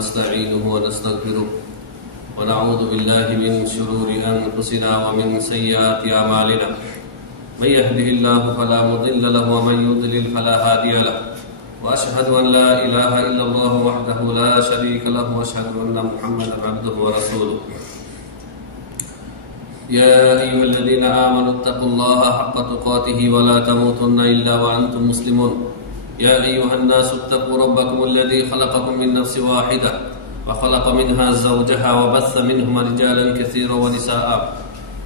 ونستعينه ونستغفره ونعوذ بالله من شرور أنفسنا ومن سيئات أعمالنا من يهده الله فلا مضل له ومن يضلل فلا هادي له وأشهد أن لا إله إلا الله وحده لا شريك له وأشهد أن محمدا عبده ورسوله يا أيها الذين آمنوا اتقوا الله حق تقاته ولا تموتن إلا وأنتم مسلمون يا أيها الناس اتقوا ربكم الذي خلقكم من نفس واحدة وخلق منها زوجها وبث منهما رجالا كثيرا ونساء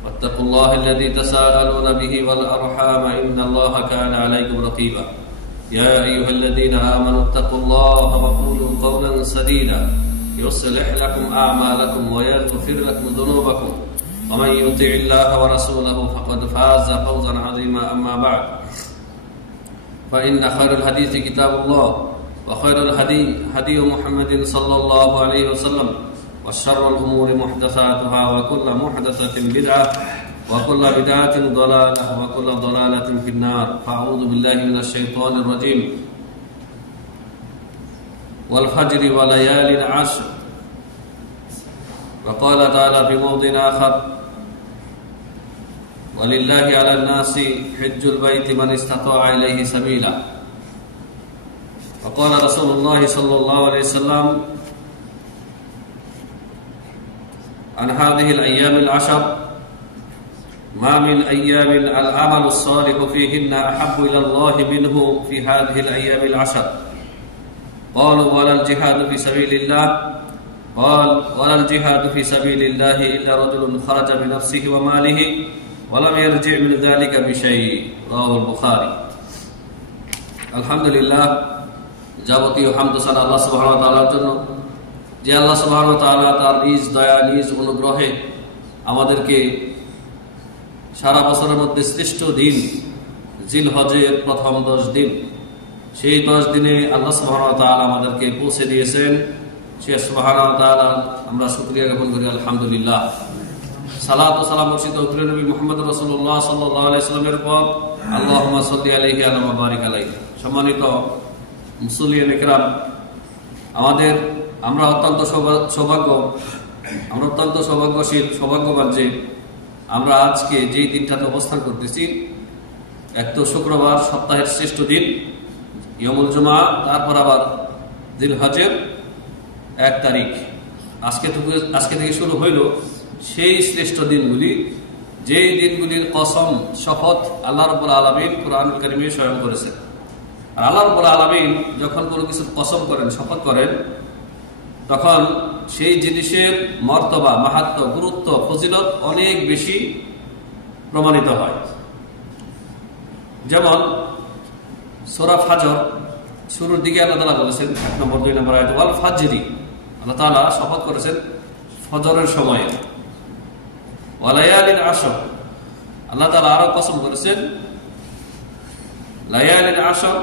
واتقوا الله الذي تساءلون به والأرحام إن الله كان عليكم رقيبا يا أيها الذين آمنوا اتقوا الله وقولوا قولا سديدا يصلح لكم أعمالكم ويغفر لكم ذنوبكم ومن يطع الله ورسوله فقد فاز فوزا عظيما أما بعد فإن خير الحديث كتاب الله وخير الهدي هدي محمد صلى الله عليه وسلم وشر الأمور محدثاتها وكل محدثة بدعة وكل بدعة ضلالة وكل ضلالة في النار فأعوذ بالله من الشيطان الرجيم والفجر وليال عشر وقال تعالى في موضع آخر ولله على الناس حج البيت من استطاع إليه سبيلا وقال رسول الله صلى الله عليه وسلم عن هذه الأيام العشر ما من أيام العمل الصالح فيهن أحب إلى الله منه في هذه الأيام العشر قالوا ولا الجهاد في سبيل الله قال ولا الجهاد في سبيل الله إلا رجل خرج بنفسه وماله ولم يرجع من ذلك بشيء رواه البخاري الحمد لله যাবতীয় হামদ সানা আল্লাহ সুবহানাহু ওয়া তাআলার জন্য যে আল্লাহ সুবহানাহু ওয়া তাআলা তার নিজ দয়া নিজ অনুগ্রহে আমাদেরকে সারা বছরের মধ্যে শ্রেষ্ঠ দিন জিলহজের প্রথম 10 দিন সেই 10 দিনে আল্লাহ সুবহানাহু ওয়া তাআলা আমাদেরকে পৌঁছে দিয়েছেন সে সুবহানাহু ওয়া তাআলা আমরা শুকরিয়া জ্ঞাপন করি আলহামদুলিল্লাহ সালাত ও সালাম বর্ষিত হোক নবী মুহাম্মদ রাসূলুল্লাহ সাল্লাল্লাহু আলাইহি ওয়াসাল্লামের উপর আল্লাহুম্মা সাল্লি আলাইহি ওয়া বারিক আলাইহি সম্মানিত মুসল্লিয়ান ইকরাম আমরা অত্যন্ত সৌভাগ্যশীল সৌভাগ্যবান যে আমরা আজকে যেই দিনটাতে অবস্থান করতেছি এক তো শুক্রবার সপ্তাহের শ্রেষ্ঠ দিন ইয়ামুল জুমআ তারপর আবার জিলহজের 1 তারিখ আজকে থেকে শুরু হইল সেই শ্রেষ্ঠ দিনগুলি যেই দিনগুলির কসম শপথ আল্লাহ রাব্বুল আলামিন কুরআনুল কারীমে স্বয়ং করেছেন আর আল্লাহ রাব্বুল আলামিন যখন কোনো কিছুর কসম করেন শপথ করেন তখন সেই জিনিসের মর্তবা মাহাত্ম্য গুরুত্ব ফজিলত অনেক বেশি প্রমাণিত হয় যেমন সূরা ফাজর শুরুর দিকে আল্লাহ তাআলা বলেছেন 1 নম্বর 2 নম্বর আয়াত ওয়াল ফাজরি আল্লাহ তাআলা শপথ করেছেন ফজরের সময়ে ওয়ালায়ালিল আশর আল্লাহ তাআলা আরো কসম করেছেন লায়ালিল আশর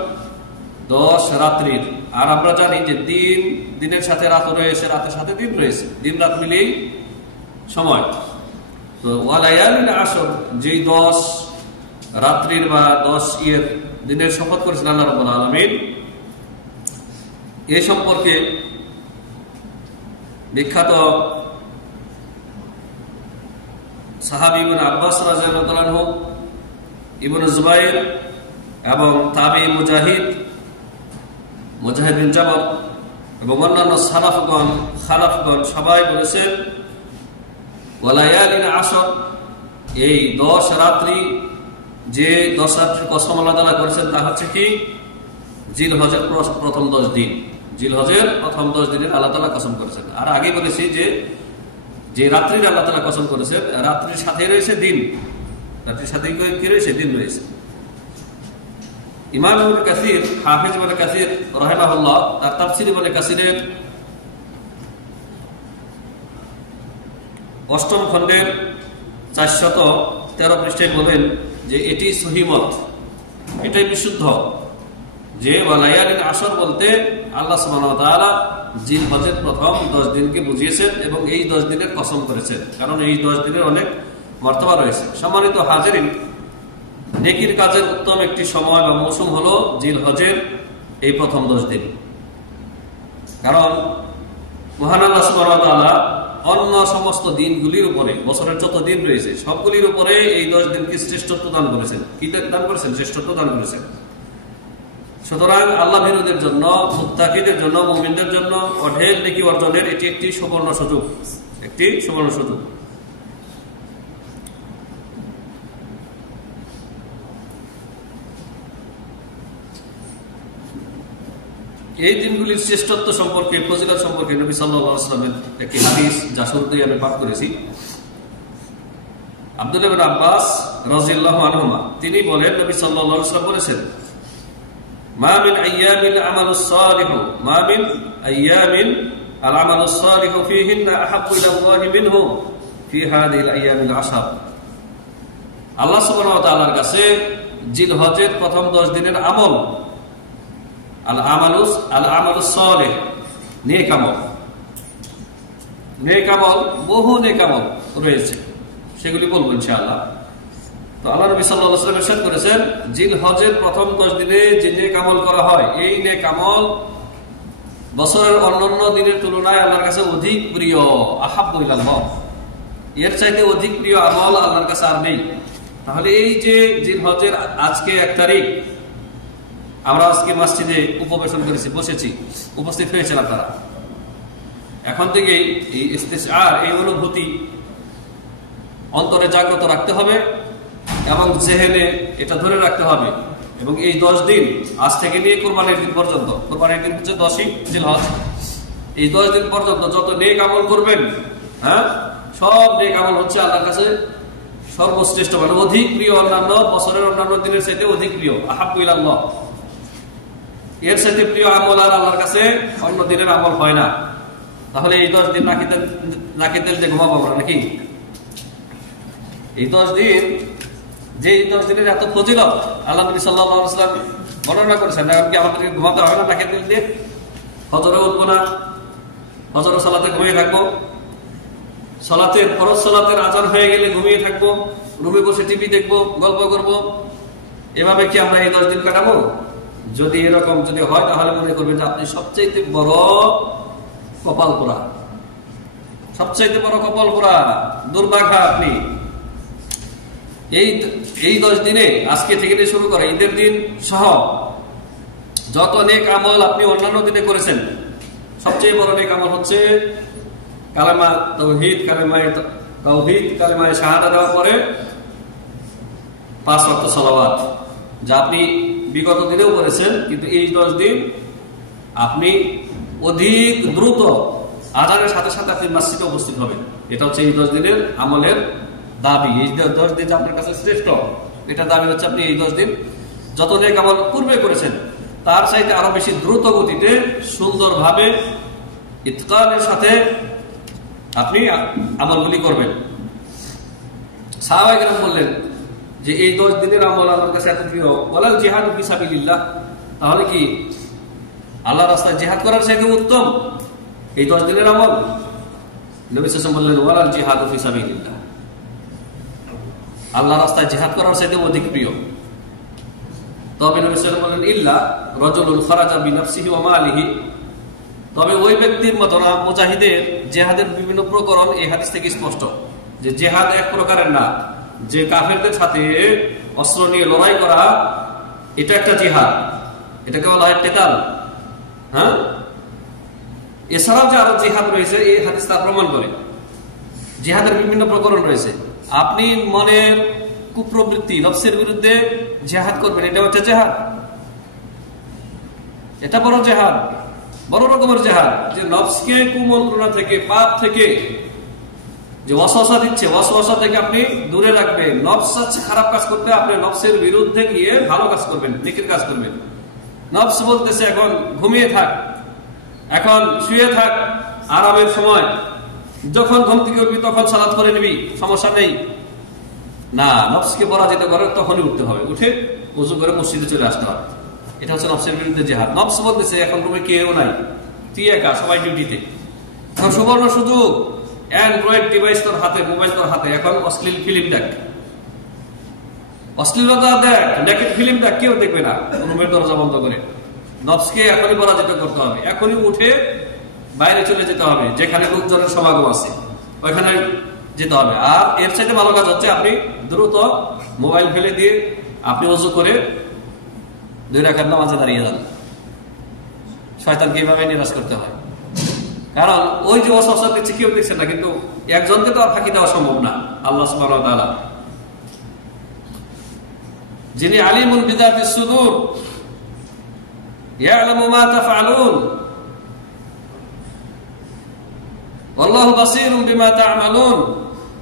10 রাত্রির আর আমরা জানি যে দিনের সাথে রাত রয়েছে রাতের সাথে দিন রয়েছে দিন রাত মিলেই সময় তো ওয়ালায়ালিল আশর যেই 10 রাত্রির বা 10 এর দিনের শপথ করেছেন আল্লাহ রাব্বুল আলামিন এই সম্পর্কে বিখ্যাত সাহাবী ইবনে আব্বাস রাদিয়াল্লাহু তাআলা আনহু ইবনে জুবাইর এবং তাবী মুজাহিদ বিন জাবর এবং অন্যান্য খালাফগণ সবাই বলেছেন ওয়ালায়ালিল আশর এই 10 রাত্রি যে 10 রাত্রির কসম আল্লাহ তাআলা করেছেন তা হচ্ছে কি জিলহজের প্রথম 10 দিন জিলহজের প্রথম 10 দিনে আল্লাহ তাআলা কসম করেছেন আর আগে বলেছি যে রাত্রির আল্লাহ তাআলা কসম করেছেন রাত্রির সাথে রয়েছে দিন রাত্রির সাথে কি রয়েছে দিন রয়েছে ইমাম ইবনে কাসির হাফেজ ইবনে কাসির রাহিমাহুল্লাহ তার তাফসীর ইবনে কাসিরের 8ম খণ্ডের 413 পৃষ্ঠায় বলেন যে এটি সহিহ মত এটাই বিশুদ্ধ যে ওয়ালায়ালিল আশর বলতে আল্লাহ সুবহানাহু ওয়া তাআলা জিলহজের প্রথম 10 দিনকে বুঝিয়েছেন এবং এই 10 দিনের কসম করেছেন কারণ এই 10 দিনের অনেক মর্তবা রয়েছে সম্মানিত হাজিরিন নেকির কাজের উত্তম একটি সময় বা মৌসুম হলো জিলহজের এই প্রথম 10 দিন কারণ মহান আল্লাহ সুবহানাহু ওয়া তাআলা অন্য সমস্ত দিনগুলির উপরে, বছরের যত দিন রয়েছে সবগুলির উপরে এই 10 দিনকে শ্রেষ্ঠত্ব দান করেছেন। কি দান করেছেন? শ্রেষ্ঠত্ব দান করেছেন। সুতরাং আল্লাহ ভীরুদের জন্য, মুত্তাকিদের জন্য, মুমিনদের জন্য অঢেল নেকি অর্জনের এটি একটি সুবর্ণ সুযোগ, একটি সুবর্ণ সুযোগ। এই দিনগুলির শ্রেষ্ঠত্ব সম্পর্কে, ফজিলত সম্পর্কে নবী সাল্লাল্লাহু আলাইহি ওয়াসাল্লামের একটি হাদিস, যা শুরুতেই আমি পাঠ করেছি। আব্দুল্লাহ ইবনে আব্বাস রাদিয়াল্লাহু আনহুমা তিনি বলেন, নবী সাল্লাল্লাহু আলাইহি ওয়াসাল্লাম বলেছেন, মা মিন আইয়ামিল আমালুস সালিহু, মা মিন আইয়ামিন আল আমালুস সালিহু ফীহিন্না আহাব্বু ইলাল্লাহি মিনহু ফী হাযিহিল আইয়ামিল আশর। আল্লাহ সুবহানাহু ওয়া তাআলার কাছে জিলহজের প্রথম 10 দিনের আমল, আল আমালুস সালিহ, নেক আমল, নেক আমল, বহু নেক আমল রয়েছে, সেগুলি বলবো ইনশাআল্লাহ। তো আল্লাহ নবী সাল্লাল্লাহু আলাইহি ওয়াসাল্লাম ইরশাদ করেছেন, জিলহজের প্রথম 10 দিনে যে নেক আমল করা হয়, এই নেক আমল বছরের অন্যান্য দিনের তুলনায় আল্লাহর কাছে অধিক প্রিয়। আহাব্বু ইলাল্লাহ, এর চাইতে অধিক প্রিয় আমল আল্লাহর কাছে আর নেই। তাহলে এই যে জিলহজের আজকে 1 তারিখ, আমরা আজকে মসজিদে উপবেশন করেছি, বসেছি, উপস্থিত হয়েছেন আপনারা। এখন থেকে এই ইস্তিশআর, এই অনুভূতি অন্তরে জাগ্রত রাখতে হবে এবং জেহেনে এটা ধরে রাখতে হবে। এবং এই 10 দিন, আজ থেকে নিয়ে কুরবানির দিন পর্যন্ত, কুরবানির দিন হচ্ছে 10ই জিলহজ, এই 10 দিন পর্যন্ত যত নেক আমল করবেন, হ্যাঁ, সব নেক আমল হচ্ছে আল্লাহর কাছে সর্বশ্রেষ্ঠ, মানে অধিক প্রিয়, অন্যান্য বছরের অন্যান্য দিনের চাইতে অধিক প্রিয়। আহাব্বু ইলাল্লাহ, এর সাথে প্রিয় আমল আর আল্লাহর কাছে অন্য দিনের আমল হয় না। তাহলে এই 10 দিন নাকি তেল দিয়ে ঘুমাবো আমরা নাকি? এই 10 দিন, যে 10 দিনের এত ফজিলত আল্লাহ নবী সাল্লাল্লাহু আলাইহি ওয়াসাল্লাম বর্ণনা করেছেন, এমনকি আমাদেরকে ঘুমাতে হবে না নাকি তেল দিয়ে? ফজরে উঠবো না, ফজর সালাতে ঘুমিয়ে থাকবো, সালাতের ফরজ সালাতের আজান হয়ে গেলে ঘুমিয়ে থাকবো, রুমে বসে টিভি দেখবো, গল্প করবো, এভাবে কি আমরা এই 10 দিন কাটাবো? যদি এরকম যদি হয়, তাহলে মনে করবেন যে আপনি সবচেয়ে বড় কপাল পোড়া, সবচেয়ে বড় কপাল পোড়া, দুর্ভাগা আপনি। এই 10 দিনে, আজকে থেকে নিয়ে শুরু করে ঈদের দিন সহ যত নেক আমল আপনি অন্যান্য দিনে করেছেন, সবচেয়ে বড় নেক আমল হচ্ছে কালেমা তাওহীদ, কালেমায়ে শাহাদা দেওয়ার পরে 5 ওয়াক্ত সালাওয়াত, যা আপনি বিগত দিনেও করেছেন, কিন্তু এই 10 দিন আপনি অধিক দ্রুত আজানের সাথে সাথে আপনি মসজিদে উপস্থিত হবেন। এটা হচ্ছে এই 10 দিনের আমলের দাবি। এই 10 দিন আপনার কাছে শ্রেষ্ঠ, এটা দাবি হচ্ছে আপনি এই 10 দিন যত নেক আমল পূর্বে করেছেন তার চাইতে আরো বেশি দ্রুত গতিতে, সুন্দরভাবে, ইতকানের সাথে আপনি আমলগুলি করবেন। সাহাবায়ে কেরাম বললেন যে এই 10 দিনের আমল আল্লাহর কাছে এত প্রিয়, ওয়ালাল জিহাদু ফি সাবিলিল্লাহ, তাহলে কি আল্লাহর রাস্তায় জিহাদ করার চাইতে উত্তম এই 10 দিনের আমল? নবী সাল্লাল্লাহু আলাইহি ওয়াসাল্লাম বললেন, ওয়ালাল জিহাদু ফি সাবিলিল্লাহ, আল্লাহর রাস্তায় জিহাদ করার চাইতে অধিক প্রিয়। তবে নবী সাল্লাল্লাহু আলাইহি ওয়াসাল্লাম বললেন, ইল্লা রাজুলুন খারাজা বিনাফসিহি ওয়া মালিহি, তবে ওই ব্যক্তির মত না। মুজাহিদের জিহাদের বিভিন্ন প্রকরণ এই হাদিস থেকে স্পষ্ট যে জিহাদ এক প্রকারের না, যে কাফেরদের সাথে অস্ত্র নিয়ে লড়াই করা, এটা একটা জিহাদ, এটাকে বলা হয় কিতাল। হ্যাঁ, এছাড়াও যে আরো জিহাদ রয়েছে, এই হাদিস তা প্রমাণ করে। জিহাদের বিভিন্ন প্রকরণ রয়েছে। আপনি মনের কুপ্রবৃত্তি, নফসের বিরুদ্ধে জিহাদ করবেন, এটা হচ্ছে জিহাদ, এটা বড় জিহাদ, বড় রকমের জিহাদ। যে নফসকে কুমন্ত্রণা থেকে, পাপ থেকে যে ওয়াসওয়াসা দিচ্ছে, ওয়াসওয়াসা থেকে আপনি দূরে রাখবেন। নফস চাচ্ছে খারাপ কাজ করতে, আপনি নফসের বিরুদ্ধে গিয়ে ভালো কাজ করবেন, নেকির কাজ করবেন। নফস বলতেছে এখন ঘুমিয়ে থাক, এখন শুয়ে থাক, আরামের সময়, যখন ঘুম থেকে উঠবি তখন সালাত করে নিবি, সমস্যা নেই। না, নফসকে পরাজিত করে তখনই উঠতে হবে, উঠে ওযু করে মসজিদে চলে আসতে হবে। এটা হচ্ছে নফসের বিরুদ্ধে জিহাদ। নফস বলতেছে এখন রুমে কেউ নাই, তুই একা, সবাই ডিউটিতে। এখন সুবর্ণ সুযোগ, অ্যান্ড্রয়েড ডিভাইস তোর হাতে, মোবাইল তোর হাতে, এখন অশ্লীল ফিল্ম দেখ, অশ্লীলতা দেখ, নেকেড ফিল্ম দেখ, কেউ দেখবে না। রুমের দরজা বন্ধ করে নফসকে এখনই পরাজিত করতে হবে। এখনই উঠে বাইরে চলে যেতে হবে, যেখানে লোকজনের সমাগম আছে ওইখানে যেতে হবে। আর এর চাইতে ভালো কাজ হচ্ছে আপনি দ্রুত মোবাইল ফেলে দিয়ে আপনি ওযু করে 2 রাকাত নামাজে দাঁড়িয়ে যান। শয়তানকে এইভাবে নিরাশ করতে হয়, কারণ ওই যে ওয়াসওয়াসা দিচ্ছে কেউ দেখছে না, কিন্তু একজনকে তো আর ফাঁকি দেওয়া সম্ভব না। আল্লাহ সুবহানাহু ওয়া তাআলা যিনি আলিমুল বিযাতিস সুদূর ইয়ালামু মা তাফআলুন আল্লাহু বাসীরুম বিমা তা'মালুন,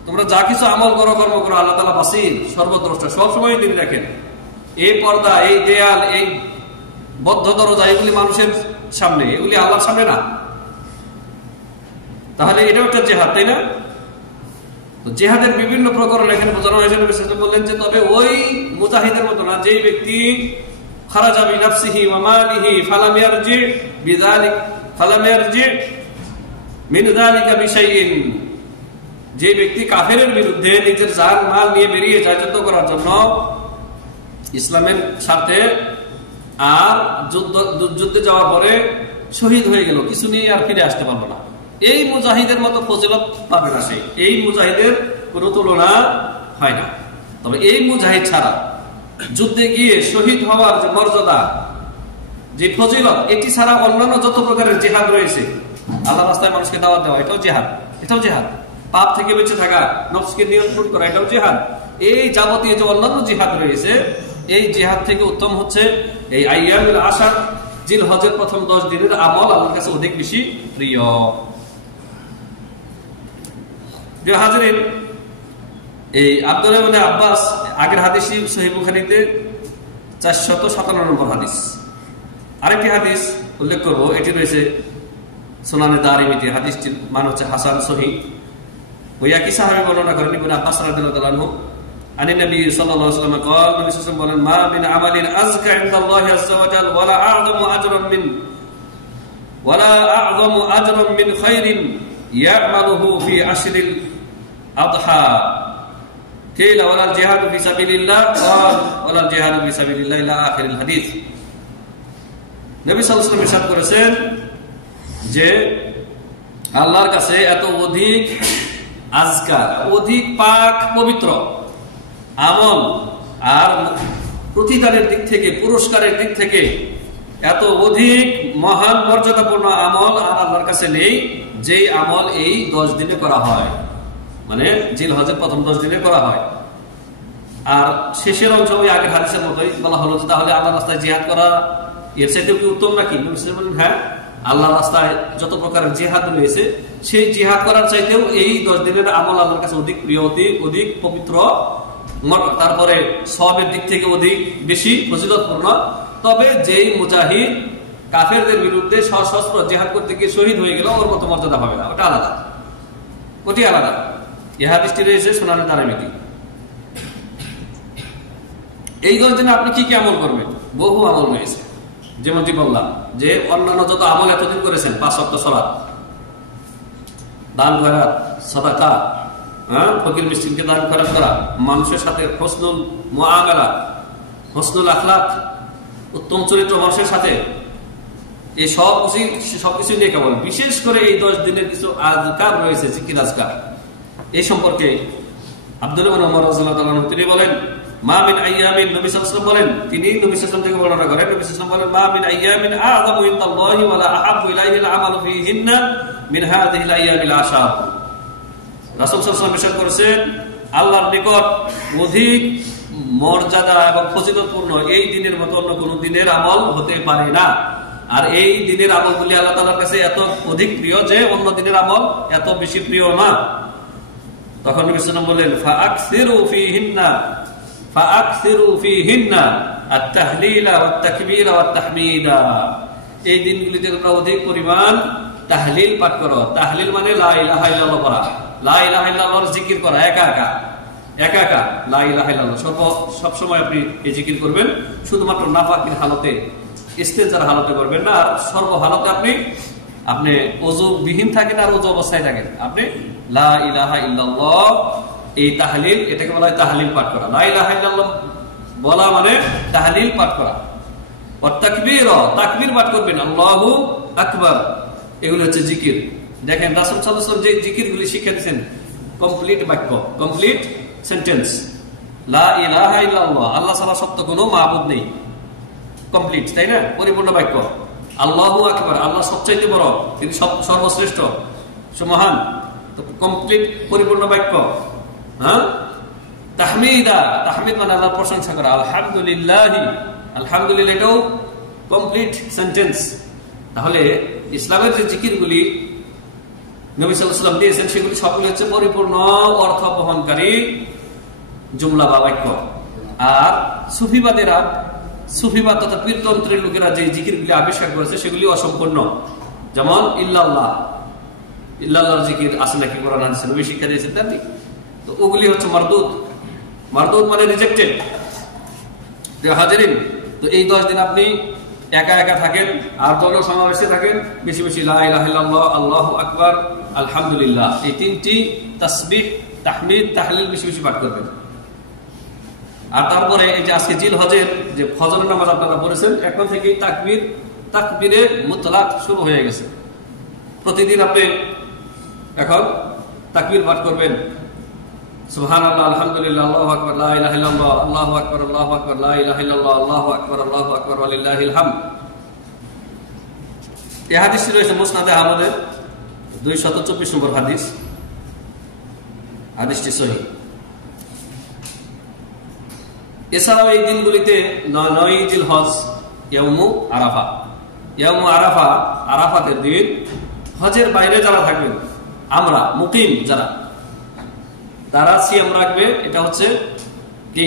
তোমরা যা কিছু আমল করো কর্ম করো, আল্লাহ তাআলা বাসীর, সর্বদ্রষ্টা, সব সময় তিনি দেখেন। এই পর্দা, এই দেয়াল, এই বদ্ধ দরজা, এগুলি মানুষের সামনে, এগুলি আল্লাহর সামনে না। তাহলে এটাও একটা জিহাদ, তাই না? তো জিহাদের বিভিন্ন প্রকরণ এখানে বোঝানো হয়েছে। নবী সাল্লাল্লাহু আলাইহি ওয়াসাল্লাম বললেন যে তবে ওই মুজাহিদের মতো না, যেই ব্যক্তি খারাজা বিনাফসিহি ওয়া মালিহি ফালাম ইয়ারজি বিযালিক ফালাম ইয়ারজি মিন যালিকা বিশাইইন, যে ব্যক্তি কাফেরের বিরুদ্ধে নিজের জান মাল নিয়ে বেরিয়ে যায় যুদ্ধ করার জন্য ইসলামের স্বার্থে, আর যুদ্ধে যাওয়ার পরে শহীদ হয়ে গেল, কিছু নিয়ে আর ফিরে আসতে পারলো না, এই মুজাহিদের মতো ফজিলত পাবে না সে। এই মুজাহিদের কোনো তুলনা হয় না। তবে এই মুজাহিদ ছাড়া যুদ্ধে গিয়ে শহীদ হওয়ার যে মর্যাদা, যে ফজিলত, এটি ছাড়া অন্যান্য যত প্রকারের জিহাদ রয়েছে, আল্লাহ রাস্তায় মানুষকে দাওয়াত দেওয়া, এটাও জিহাদ, এটাও জিহাদ। পাপ থেকে বেঁচে থাকা, নফসকে নিয়ন্ত্রণ করা, এটাও জিহাদ। এই যাবতীয় যে অন্যান্য জিহাদ রয়েছে, এই জিহাদ থেকে উত্তম হচ্ছে এই আইয়ামুল আশার, জিলহজের প্রথম 10 দিনের আমল আল্লাহর কাছে অধিক বেশি প্রিয়। যে হাজিরিন, এই আব্দুল্লাহ ইবনে আব্বাস, আগের হাদিসই সহিহ বুখারীতে 457 নম্বর হাদিস। আরেকটি হাদিস উল্লেখ করব, এটি রয়েছে সুনানে দারিমিতে, হাদিসটির মান হচ্ছে হাসান সহিহ। ওই একই সাহাবী বর্ণনা করেন ইবনে আব্বাস রাদিয়াল্লাহু আনহু আনি নবী সাল্লাল্লাহু আলাইহি ওয়াসাল্লাম قال, নবী সাল্লাল্লাহু আলাইহি ওয়াসাল্লাম বলেন, মা মিন আমালিন আযকা ইনদাল্লাহি আযজা ওয়া জাল ওয়ালা আ'যামু আজরাম মিন খায়রিন ইয়া'মালুহু ফি আশরিল আদহা কিলা ওয়ালা জিহাদু ফি সাবিলিল্লাহ قال ওয়ালা জিহাদু ফি সাবিলিল্লাহ ইলা আখিরিল হাদিস। নবী সাল্লাল্লাহু আলাইহি ওয়াসাল্লাম ইরশাদ করেছেন যে আল্লাহর কাছে এত অধিক আজকা, অধিক পাক পবিত্র আমল আর প্রতিদানের দিক থেকে, পুরস্কারের দিক থেকে এত অধিক মহান মর্যাদাপূর্ণ আমল আর আল্লাহর কাছে নেই, যেই আমল এই 10 দিনে করা হয়, মানে জিলহজের প্রথম 10 দিনে করা হয়। আর শেষের অংশ ওই আগের হাদিসের মতোই বলা হলো, তাহলে আল্লাহর রাস্তায় জিহাদ করা এর চাইতেও কি উত্তম নাকি? নবী সাল্লাল্লাহু আলাইহি ওয়াসাল্লাম বলেন, হ্যাঁ, আল্লাহর রাস্তায় যত প্রকারের জিহাদ রয়েছে, সেই জিহাদ করার চাইতেও এই 10 দিনের আমল আল্লাহর কাছে অধিক প্রিয়, অধিক পবিত্র, তারপরে সওয়াবের দিক থেকে অধিক বেশি ফজিলতপূর্ণ। তবে যেই মুজাহিদ কাফেরদের বিরুদ্ধে সশস্ত্র জিহাদ করতে গিয়ে শহীদ হয়ে গেল, ওর মতো মর্যাদা পাবে না, ওটা আলাদা, ওটি আলাদা। এই হাদিসটি রয়েছে সুনানে দারিমিতে। এই 10 দিনে আপনি কি কি আমল করবেন? বহু আমল রয়েছে। যেমনটি বললাম যে অন্যান্য যত আমল এতদিন করেছেন, 5 ওয়াক্ত সালাত, দান খয়রাত, সাদাকা, ফকির মিসকিনকে দান খয়রাত করা, মানুষের সাথে হসনুল মুআমালা, হসনুল আখলাক, উত্তম চরিত্র মানুষের সাথে, এই সবকিছু নিয়ে কেবল বিশেষ করে এই 10 দিনের কিছু আযকার রয়েছে, জিকির আযকার। এই সম্পর্কে আব্দুল্লাহ ইবনে ওমর রাদিয়াল্লাহু তাআলা আনহু তিনি বলেন, মা মিন আইয়ামিন, নবী সাল্লাল্লাহু আলাইহি ওয়াসাল্লাম বলেন, তিনি নবী সাল্লাল্লাহু আলাইহি ওয়াসাল্লাম থেকে বর্ণনা করেন, নবী সাল্লাল্লাহু আলাইহি ওয়াসাল্লাম বলেন, মা মিন আইয়ামিন আ'যামু ইনদাল্লাহি ওয়া লা আহাব্বু ইলাইহিল আমালু ফীহিন্না মিন হাযিহিল আইয়ামিল আশার। রাসূল সাল্লাল্লাহু আলাইহি ওয়াসাল্লাম ইরশাদ করেছেন, আল্লাহর নিকট অধিক মর্যাদা এবং ফজিলতপূর্ণ এই দিনের মতো অন্য কোনো দিনের আমল হতে পারে না। আর এই দিনের আমলগুলি আল্লাহ তাআলার কাছে এত অধিক প্রিয় যে অন্য দিনের আমল এত বেশি প্রিয় না। তখন নবী সাল্লাল্লাহু আলাইহি ওয়াসাল্লাম বলেন, ফাআকসিরু ফীহিন্না আত-তাহলিলা ওয়াত-তাকবীরা ওয়াত-তাহমিদা। এই দিনগুলিতে তোমরা অধিক পরিমাণ তাহলিল পাঠ করো। তাহলিল মানে লা ইলাহা ইল্লাল্লাহ পড়া, লা ইলাহা ইল্লাল্লাহর জিকির করা, একা একা লা ইলাহা ইল্লাল্লাহ। সব সময় আপনি এই জিকির করবেন, শুধুমাত্র নাফাকির হালতে, ইস্তেনজার হালতে করবেন না। আর সর্ব হালতে আপনি ওযু বিহীন থাকেন আর ওযু অবস্থায় থাকেন, আপনি লা ইলাহা ইল্লাল্লাহ, এই তাহলিল, এটাকে বলা হয় তাহলিল পাঠ করা। লা ইলাহা ইল্লাল্লাহ বলা মানে তাহলিল পাঠ করা। ওয়াত তাকবীর, তাকবীর পাঠ করবেন, আল্লাহু আকবার, এগুলো হচ্ছে জিকির। দেখেন রাসূল সাল্লাল্লাহু আলাইহি ওয়াসাল্লাম যে জিকিরগুলি শিক্ষা দিয়েছেন, কমপ্লিট বাক্য, কমপ্লিট সেন্টেন্স, লা ইলাহা ইল্লাল্লাহ, আল্লাহ ছাড়া সত্য কোনো মাবুদ নেই, কমপ্লিট, তাই না? পরিপূর্ণ বাক্য। আল্লাহু আকবার, আল্লাহ সবচাইতে বড়, তিনি সর্বশ্রেষ্ঠ, সুমহান, তো কমপ্লিট পরিপূর্ণ বাক্য। হ্যাঁ, তাহমিদা, তাহমিদ মানে আল্লাহর প্রশংসা করা, আলহামদুলিল্লাহ, আলহামদুলিল্লাহ, এটাও কমপ্লিট সেন্টেন্স। তাহলে ইসলামের যে জিকিরগুলি নবী সাল্লাল্লাহু আলাইহি ওয়াসাল্লাম দিয়েছেন, সেগুলি সবগুলি হচ্ছে পরিপূর্ণ অর্থ বহনকারী জুমলা বা বাক্য। আর সুফিবাদ তথা পীরতন্ত্রের লোকেরা যে জিকিরগুলি আবিষ্কার করেছে, সেগুলি অসম্পূর্ণ। যেমন ইল্লাল্লাহ, ইল্লাল্লাহর জিকির আছে নাকি কোরআন হাদিসে? নবী শিক্ষা দিয়েছেন তেমনি। তো ওগুলি হচ্ছে মারদুদ, মারদুদ মানে রিজেক্টেড। হাজিরিন, তো এই 10 দিন আপনি একা একা থাকেন আর জনসমাবেশে থাকেন, বেশি বেশি লা ইলাহা ইল্লাল্লাহ, আল্লাহু আকবার, আলহামদুলিল্লাহ, এই 3টি তাসবিহ, তাহমিদ, তাহলিল বেশি বেশি পাঠ করবেন। আর তারপরে এই যে আজকে জিল হজের যে ফজরের নামাজ আপনারা পড়েছেন, এখন থেকেই তাকবীরে মুতলাক শুরু হয়ে গেছে। প্রতিদিন আপনি এখন তাকবীর পাঠ করবেন, সুবহানাল্লাহ, আলহামদুলিল্লাহ, আল্লাহু আকবার, লা ইলাহা ইল্লাল্লাহ, আল্লাহু আকবার, আল্লাহু আকবার, লা ইলাহা ইল্লাল্লাহ, আল্লাহু আকবার, আল্লাহু আকবার, ওয়া লিল্লাহিল হামদ। এই হাদিসটি রয়েছে মুসনাদে আহমদের 224 নম্বর হাদিস, হাদিসটি সহিহ। এছাড়াও এই দিনগুলিতে 9 জিলহজ ইয়াউমু আরাফা, ইয়াউমু আরাফা, আরাফাতের দিন হজের বাইরে যারা থাকবেন, আমরা মুকিম যারা, তারা সিয়াম রাখবে। এটা হচ্ছে কি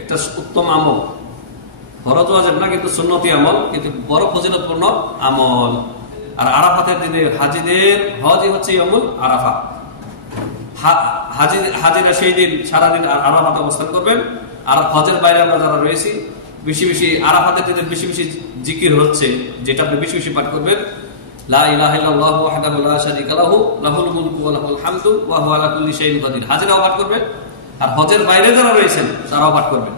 একটা উত্তম আমল, ফরজ ওয়াজিব না, কিন্তু সুন্নতি আমল, কিন্তু বড় ফজিলতপূর্ণ আমল। আর আরাফাতের দিনে হাজিদের হজই হচ্ছে ইয়াউমুল আরাফা। হাজিরা সেই দিন সারাদিন আরাফাতে অবস্থান করবেন। আর হজের বাইরে আমরা যারা রয়েছি, বেশি বেশি আরাফাতের দিনে বেশি বেশি জিকির হচ্ছে, যেটা আপনি বেশি বেশি পাঠ করবেন, লা ইলাহা ইল্লাল্লাহু ওয়াহদাহু লা শারীকা লাহু লাহুল মুলকু ওয়া লাহুল হামদু ওয়া হুয়া আলা কুল্লি শাইইন কাদির। হাজিরাও পাঠ করবেন, আর হজের বাইরে যারা রয়েছেন তারাও পাঠ করবেন।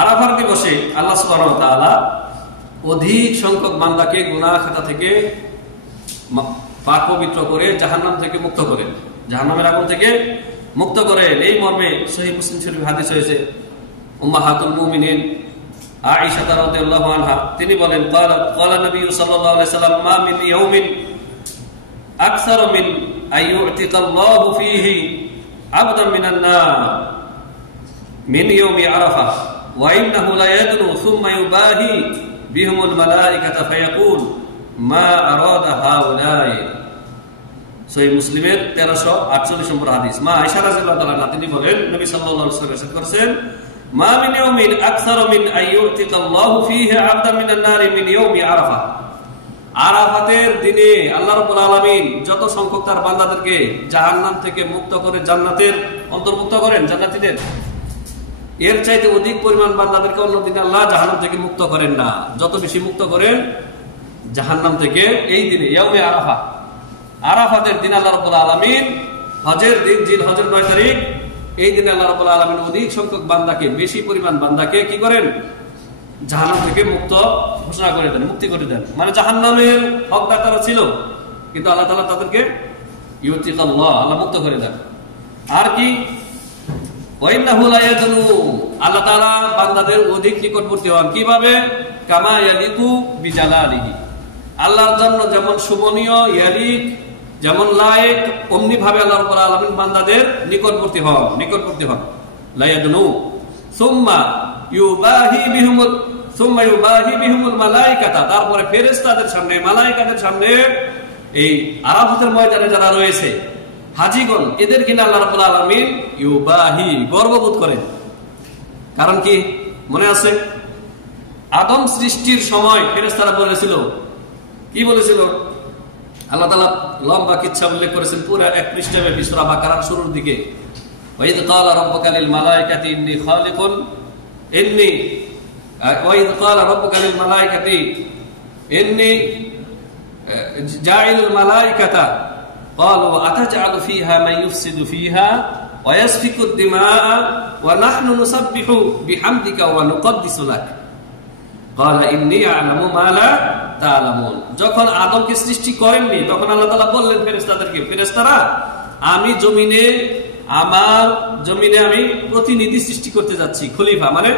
আরাফার দিবসে আল্লাহ সুবহানাহু ওয়া তাআলা অধিক সংখ্যক বান্দাকে গুনাহ খাতা থেকে পাক পবিত্র করে জাহান্নাম থেকে মুক্ত করেন, জাহান্নামের আগুন থেকে মুক্ত করেন। এই মর্মে সহিহ মুসলিম শরীফ হাদিস হয়েছে, উম্মাহাতুল মুমিনিন আয়েশা রাদিয়াল্লাহু আনহা তিনি বলেন, ক্বালা নবী সাল্লাল্লাহু আলাইহি সাল্লাম, মা মিন ইয়াউমিন আকসারু মিন আইয়ুতিকাল্লাহু ফীহি আবদান মিনান নার মিন ইয়াউমি আরাফা ওয়া ইন্নাহু লা ইয়াদনু সুম্মা ইউবাহি বিহুমুল মালায়েকাতু ফায়াকুল মা আরাদা হাউলাই। সহিহ মুসলিমের 1348 নম্বর হাদিস। মা আয়েশা রাদিয়াল্লাহু তাআলা তিনি বলেন, নবী সাল্লাল্লাহু আলাইহি ওয়াসাল্লাম ইরশাদ করেছেন, মা মিন ইয়াউমিন আকসারু মিন আইয়ুতিকাল্লাহু ফীহি আবদান মিনান নারি মিন ইয়াউমি আরাফা। আরাফাতের দিনে আল্লাহ রাব্বুল আলামিন যত সংখ্যক তার বান্দাদেরকে জাহান্নাম থেকে মুক্ত করে জান্নাতের অন্তর্ভুক্ত করেন, জান্নাতীদের, এর চাইতে অধিক পরিমাণ বান্দাদেরকে অন্য দিনে আল্লাহ জাহান্নাম থেকে মুক্ত করেন না। যত বেশি মুক্ত করেন জাহান্নাম থেকে এই দিনে, ইয়াউমে আরাফা, আরাফাতের দিন আল্লাহ রাব্বুল আলামিন, হজের দিন, জিল হজের 9 তারিখ, এই দিনে আল্লাহ রাব্বুল আলামিন অধিক সংখ্যক বান্দাকে, বেশি পরিমাণ বান্দাকে কি করেন? জাহান্নাম থেকে মুক্ত ঘোষণা করে দেন, মুক্তি করে দেন। মানে জাহান্নামের হকদার তারা ছিল, কিন্তু আল্লাহ তাআলা তাদেরকে ইউতিকাল্লাহ, আল্লাহ মুক্ত করে দেন। আর কি? ওয়া ইন্নাহু লা ইয়াদনু, আল্লাহ তাআলা বান্দাদের অধিক নিকটবর্তী হন। কিভাবে? কামা ইয়ালিকু বিজালালিহি, আল্লাহর জন্য যেমন শোভনীয়, ইয়ালিক যেমন লায়েক, অমনি ভাবে আল্লাহ রাব্বুল আলামিন বান্দাদের নিকটবর্তী হন। লা ইয়াদনু সুম্মা ইউবাহি বিহুমুল মালায়েকাতা, তারপরে ফেরেশতাদের সামনে, মালায়েকাদের সামনে, এই আরাফাতের ময়দানে যারা রয়েছে হাজীগণ, এদের কিনা আল্লাহ রাব্বুল আলামিন ইউবাহি, গর্ববোধ করেন। কারণ কি মনে আছে? আদম সৃষ্টির সময় ফেরেশতারা বলেছিল, কি বলেছিল? আল্লাহ তাআলা লম্বা কিচ্ছা উল্লেখ করেছেন পুরো 1 পৃষ্ঠাব্যাপী সূরা বাকারার শুরুর দিকে। ওয়া ইয ক্বালা রাব্বুকা লিল মালায়েকাতি ইন্নী খালিকুন ওয়া ইয ক্বালা রাব্বুকা লিল মালায়েকাতি ইন্নী জাইলুল মালায়েকাতা ক্বালু আতাজআলু ফীহা মান ইউফসিদু ফীহা ওয়া ইয়াসফিকুদ দিমা ওয়া নাহনু নুসাব্বিহু বিহামদিকা ওয়া নুকদ্দিসু লাক ক্বালা ইন্নী আ'লামু মা লা তা'লামুন। যখন আদমকে সৃষ্টি করেননি তখন আল্লাহ তাআলা বললেন ফেরেশতাদেরকে, ফেরেশতারা আমি জমিনে আমি প্রতিনিধি সৃষ্টি করতে যাচ্ছি, খলিফা। মানে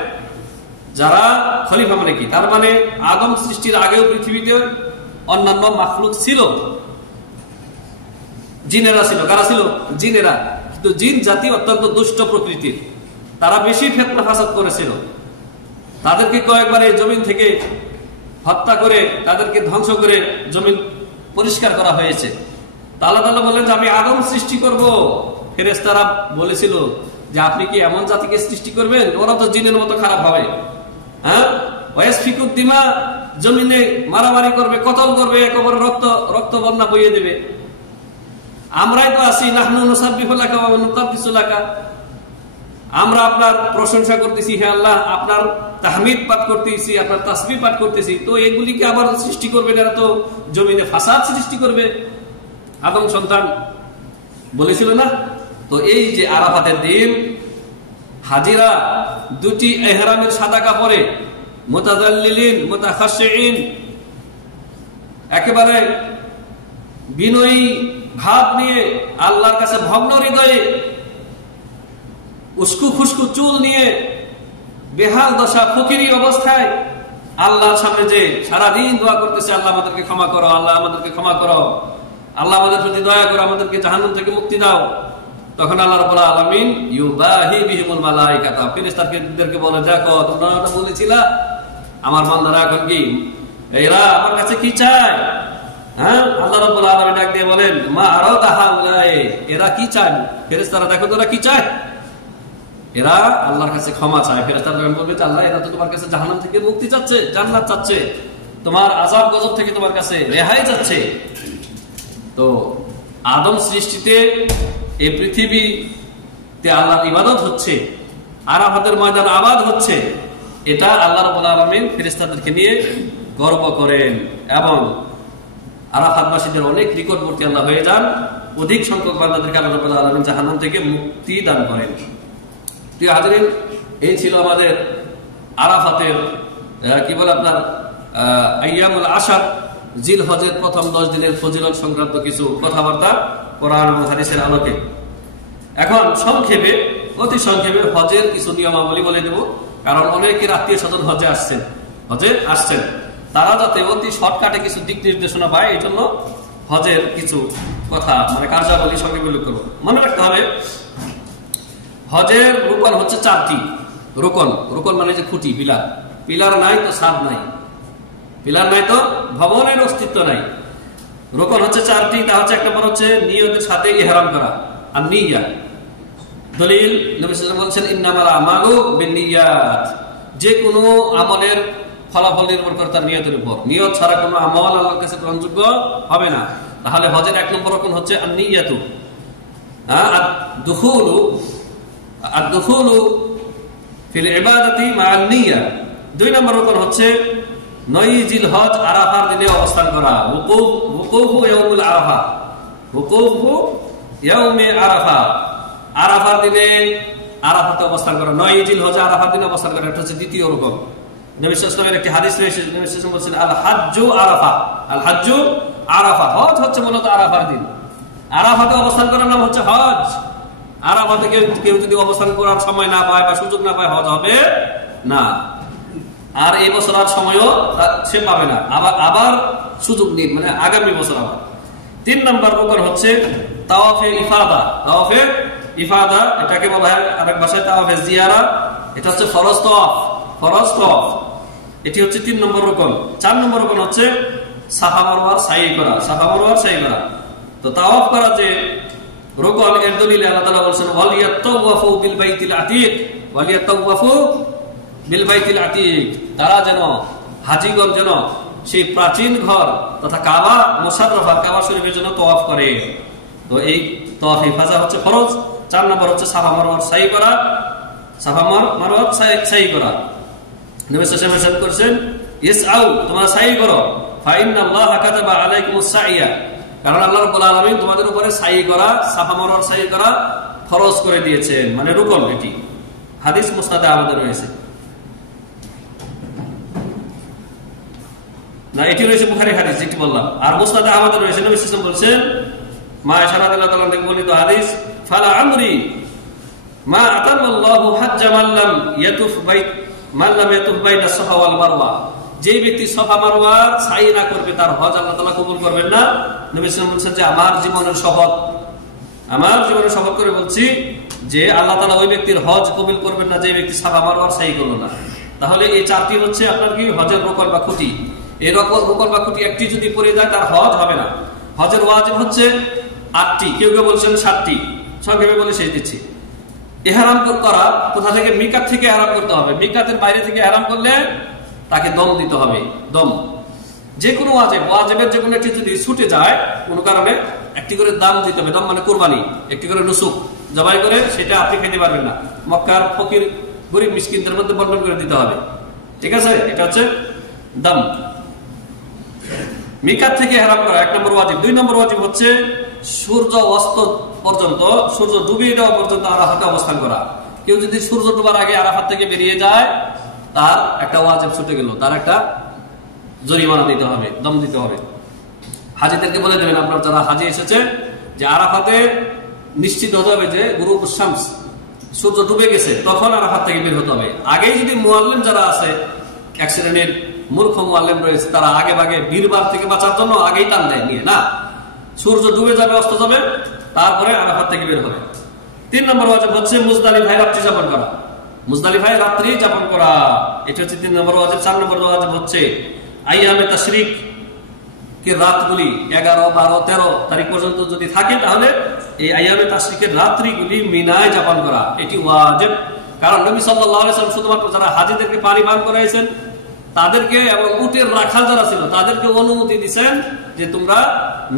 যারা খলিফা মানে কি? তার মানে আদম সৃষ্টির আগেও পৃথিবীতে অন্যান্য মাখলুক ছিল, জিনেরা ছিল। কারা ছিল? জিনেরা। কিন্তু জিন জাতি অত্যন্ত দুষ্ট প্রকৃতির, তারা বেশি ফিতনা ফাসাদ করেছিল। তাদেরকে কয়েকবার এই জমিন থেকে হত্যা করে তাদেরকে ধ্বংস করে জমিন পরিষ্কার করা হয়েছে। আল্লাহ তাআলা বললেন যে আমি আদম সৃষ্টি করব। ফেরেশতারা বলেছিল যে আপনি কি এমন জাতিকে সৃষ্টি করবেন? ওরা তো জিনের মতো খারাপ হবে। হ্যাঁ, ওয়াসফিকুদ দিমা, জমিনে মারামারি করবে, কতল করবে, একেবারে রক্ত বন্যা বইয়ে দেবে। আমরাই তো আছি, নাহনু নুসাব্বিহু লাকা ওয়া নুকদ্দিসু লাকা, আমরা আপনার প্রশংসা করতেছি, হে আল্লাহ, আপনার তাহমিদ পাঠ করতেছি, আপনার তাসবিহ পাঠ করতেছি। তো এগুলিকে আবার সৃষ্টি করবেন, এরা তো জমিনে ফাসাদ সৃষ্টি করবে। আদম সন্তান বলেছিল না? তো এই যে আরাফাতের দিন হাজিরা দুটি ইহরামের সাদা কাপড়ে মুতাযাল্লিলিন মুতাখাশশিইন, একেবারে বিনয়ী ভাব নিয়ে আল্লাহর কাছে ভগ্ন হৃদয়ে, উস্কু খুস্কু চুল নিয়ে, বেহাল দশা ফকিরি অবস্থায় আল্লাহর সামনে যে সারাদিন দোয়া করতেছে, আল্লাহ আমাদেরকে ক্ষমা করো, আল্লাহ আমাদেরকে ক্ষমা করো, আল্লাহ আমাদের প্রতি দয়া করো, আমাদেরকে জাহান্নাম থেকে মুক্তি দাও। তখন আল্লাহ রাব্বুল আলামিন ইউবাহি বিহিমুল মালায়েকাতা, ফেরেশতাদেরকে বলে, দেখো তোমরা তো বলেছিলা আমার বান্দারা এখন কি, এরা আমার কাছে কি চায়? হ্যাঁ, আল্লাহ রাব্বুল আলামিন ডাক দিয়ে বলেন, মা আরাদা হাউলাই, এরা কি চায়? ফেরেশতারা দেখো তোরা কি চায়? এরা আল্লাহর কাছে ক্ষমা চায়। ফেরেশতারা বলবে, আল্লাহ এরা তো তোমার কাছে জাহান্নাম থেকে মুক্তি চাচ্ছে, জান্নাত চাচ্ছে, তোমার আযাব গজব থেকে তোমার কাছে রেহাই চাচ্ছে। তো আদম সৃষ্টিতে এই পৃথিবীতে আল্লাহর ইবাদত হচ্ছে, আরাফাতের ময়দান আবাদ হচ্ছে, এটা আল্লাহ রাব্বুল আলামিন ফেরেশতাদেরকে নিয়ে গর্ব করেন এবং আরাফাতবাসীদের অনেক নিকটবর্তী আল্লাহ হয়ে যান। অধিক সংখ্যক বান্দাদেরকে আল্লাহ রাব্বুল আলামিন জাহান্নাম থেকে মুক্তি দান করেন। প্রিয় হাজিরিন, এই ছিল আমাদের আরাফাতের কি বলে আপনার আইয়ামুল আশর, জিলহজের প্রথম 10 দিনের ফজিলত সংক্রান্ত কিছু কথাবার্তা কোরআন এবং হাদিসের আলোকে। এখন সংক্ষেপে, অতি সংক্ষেপে হজের কিছু নিয়মাবলী বলে দেব, কারণ অনেকের আত্মীয় স্বজন হজে আসছেন, তারা যাতে অতি শর্টকাটে কিছু দিক নির্দেশনা পায়, এই জন্য হজের কিছু কথা মানে কার্যাবলী সংক্ষেপে উল্লেখ করব। মনে রাখতে হবে হজের রুকন হচ্ছে 4টি। রুকন মানে যে খুঁটি, পিলার নাই তো ছাদ নাই, পিলার নাই তো ভবনের অস্তিত্ব নাই। রুকন হচ্ছে 4টি। তা হচ্ছে, 1 নম্বর হচ্ছে নিয়তের সাথে ইহরাম করা, আর নিয়্যা। দলিল নবী সাল্লাল্লাহু আলাইহি ওয়াসাল্লাম বলেছেন, ইন্নামাল আমালু বিন্নিয়াত, যে কোনো আমলের ফলাফল নির্ভর করে তার নিয়তের উপর। নিয়ত ছাড়া কোনো আমল আল্লাহর কাছে গ্রহণযোগ্য হবে না। তাহলে হজের 1 নম্বর রকম হচ্ছে আন-নিয়াতু, আদ-দুখুলু ফিল ইবাদাতি মা'আন নিয়্যা। 2 নম্বর রকম হচ্ছে 9 জিলহজ আরাফার দিনে অবস্থান করা, ওকুফু ইয়াউমুল আরাফা, ওকুফু ইয়াউমে আরাফা, আরাফার দিনে আরাফাতে অবস্থান করা, 9 জিলহজ আরাফার দিনে অবস্থান করা। এটা হচ্ছে দ্বিতীয় রকম। নবী সাল্লাল্লাহু আলাইহি ওয়াসাল্লামের একটি হাদিস রয়েছে, নবী সাল্লাল্লাহু আলাইহি ওয়াসাল্লাম বলেছেন, আল হাজ্জু আরাফা, আল হাজ্জু আরাফা, হজ হচ্ছে মূলত আরাফার দিন। আরাফাতে অবস্থান করার নাম হচ্ছে হজ। আরাফাতে কেউ যদি অবস্থান করার সময় না পায় বা সুযোগ না পায়, হজ হবে না। আর এই বছর আর সময়ও সে পাবে না, আবার সুযোগ নিন, মানে আগামী বছর আবার। 3 নম্বর রকম হচ্ছে তাওয়াফে ইফাদা। তাওয়াফে ইফাদা এটাকে বলা হয় আরেক ভাষায় তাওয়াফে জিয়ারা। এটা হচ্ছে ফরজ তাওয়াফ, এটি হচ্ছে 3 নম্বর রকম। 4 নম্বর রকম হচ্ছে সাফা মারওয়ার সাই করা। তো তাওয়াফ করা যে রকম, এর দলিলে আল্লাহ তাআলা বলেছেন, ওয়ালিয়াতাওয়াফু বিল বাইতিল আতীক, তারা যেন, হাজীগণ যেন সেই প্রাচীন ঘর তথা কাবা মুশাররফা, কাবা শরীফের জন্য তওয়াফ করে। তো এই তওয়াফ ইফাদা হচ্ছে ফরজ। 4 নম্বর হচ্ছে সাফা মারওয়ার সাই করা। নবী সাল্লাল্লাহু আলাইহি ওয়াসাল্লাম করেছেন, ইসআউ, তোমরা সাই করো, ফা ইন্নাল্লাহা কাতাবা আলাইকুমুস সাইয়া, কারণ আল্লাহ রাব্বুল আলামিন তোমাদের উপরে সাই করা, সাফা মারওয়ার সাই করা ফরজ করে দিয়েছেন, মানে রুকন। এটি হাদিস মুসনাদে আহমদে রয়েছে না, এটি রয়েছে বুখারী হাদিস যেটি বললাম। আর মুসনাদে আহমদে রয়েছে, নবী সাল্লাল্লাহু আলাইহি ওয়াসাল্লাম বলেছেন, মা আয়েশা রাদিয়াল্লাহু তাআলা থেকে বর্ণিত হাদিস, ফালা আমরি মা আতাল্লাহু হাজ্জা মান লাম ইয়াতুফ বাইনা সাফা ওয়াল মারওয়া। যে ব্যক্তি সাফা মারওয়ার সাই না করবে তার হজ আল্লাহ তাআলা কবুল করবেন না। নবী সাল্লাল্লাহু আলাইহি ওয়াসাল্লাম বলেছেন যে আমার জীবনের শপথ করে বলছি যে আল্লাহ তাআলা ওই ব্যক্তির হজ কবুল করবেন না যে ব্যক্তি সাফা মারওয়ার সাই করলো না। তাহলে এই চারটি হচ্ছে আপনার কি হজের রুকন বা খুঁটি। এই রুকন বা খুঁটি একটি যদি পড়ে যায় তার হজ হবে না। হজের ওয়াজিব হচ্ছে 8টি, কেউ কেউ বলছেন 7টি, সংক্ষেপে বলে শেষ দিচ্ছি। ইহরাম করা কোথা থেকে? মিকাত থেকে ইহরাম করতে হবে। মিকাতের বাইরে থেকে ইহরাম করলে তাকে দম দিতে হবে। দম যে কোনো ওয়াজিবের যে কোনো একটি যদি ছুটে যায় কোনো কারণে একটি করে দাম দিতে হবে। দম মানে কুরবানি, একটি করে নুসুক জবাই করে সেটা আপনি খেতে পারবেন না, মক্কার ফকির গরিব মিসকিনদের মধ্যে বন্টন করে দিতে হবে। ঠিক আছে, এটা হচ্ছে দাম। মিকাত থেকে ইহরাম করা 1 নম্বর ওয়াজিব। 2 নম্বর ওয়াজিব হচ্ছে সূর্য অস্ত পর্যন্ত, সূর্য ডুবে যাওয়া পর্যন্ত আরাফাতে অবস্থান করা। কেউ যদি সূর্য ডুবার আগে আরাফাত থেকে বেরিয়ে যায় তার একটা ওয়াজিব ছুটে গেল, তার একটা জরিমানা দিতে হবে, দম দিতে হবে। হাজীদেরকে বলে দেবেন, আপনার যারা হাজী এসেছে, যে আরাফাতে নিশ্চিত হতে হবে যে গুরুব শামস, সূর্য ডুবে গেছে, তখন আরাফাত থেকে বের হতে হবে। আগেই যদি মুআল্লিম যারা আছে, এক শ্রেণীর মূর্খ মুআল্লিম রয়েছে, তারা আগে ভাগে বীরবার থেকে বাঁচার জন্য আগেই টান দেয় নিয়ে, না, সূর্য ডুবে যাবে, অস্ত যাবে, তারপরে আরাফাত থেকে বের হবে। 3 নম্বর ওয়াজিব হচ্ছে মুজদালিফায় রাত্রি যাপন করা। মুজদালিফায় রাত্রি যাপন করা, এটা হচ্ছে 3 নম্বর ওয়াজিব। 4 নম্বর ওয়াজিব হচ্ছে আইয়ামে তাশরিক কে রাতগুলি 11, 12, 13 তারিখ পর্যন্ত যদি থাকে তাহলে এই আইয়ামে তাশরিকের রাত্রিগুলি মিনায় যাপন করা, এটি ওয়াজিব। কারণ নবী সাল্লাল্লাহু আলাইহি ওয়াসাল্লাম শুধুমাত্র যারা হাজীদেরকে পানি পান করাইছেন তাদেরকে এবং উটের রাখাল যারা ছিল তাদেরকে অনুমতি দিয়েছেন যে তোমরা